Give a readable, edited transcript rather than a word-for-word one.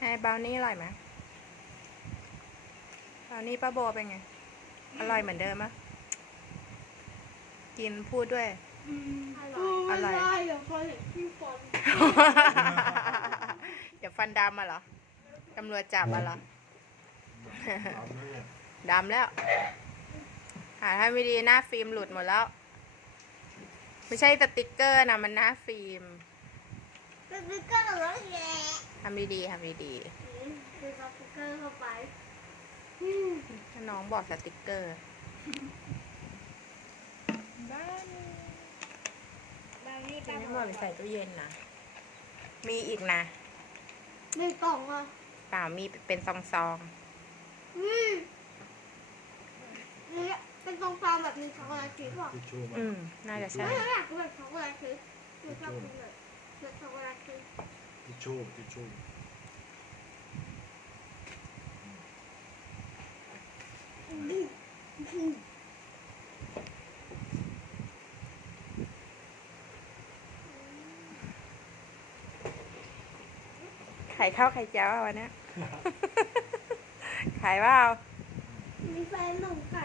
บราวนี่อร่อยไหมบราวนี่ป้าโบเป็นไง อร่อยเหมือนเดิมไหมกินพูดด้วยอร่อยอร่อยไม่ได้เดี๋ยวพอเห็นพี่ฝนเดี๋ยวฟันดำมาเหรอ ตำรวจจับมาเหรอ ดำแล้ว หาให้ไม่ดีหน้าฟิล์มหลุดหมดแล้ว ไม่ใช่สติ๊กเกอร์นะมันหน้าฟิล์มสติ๊กเกอร์เหรอแย่ทำดีๆทำดีคือสติ๊กเกอร์เข้าไปๆถ้าน้องบอกสติ๊กเกอร์บ้านนี้กินไม่หมดไปใส่ตู้เย็นนะ มีอีกนะในกล่องอ่ะเปล่ามีเป็นซองนี่เป็นซองๆแบบมีช็อกโกแลตชีสอ่ะทิชชู่ๆมาน่าจะใช่ไม่อยากกินแบบช็อกโกแลตชีสหนูชอบกินแบบช็อกโกแลตชีสทิชชู่ทิชชู่ไข่ข้าวไข่เจียวอะวันเนี้ย ขายเปล่ามีแฟนหนุ่มค่ะ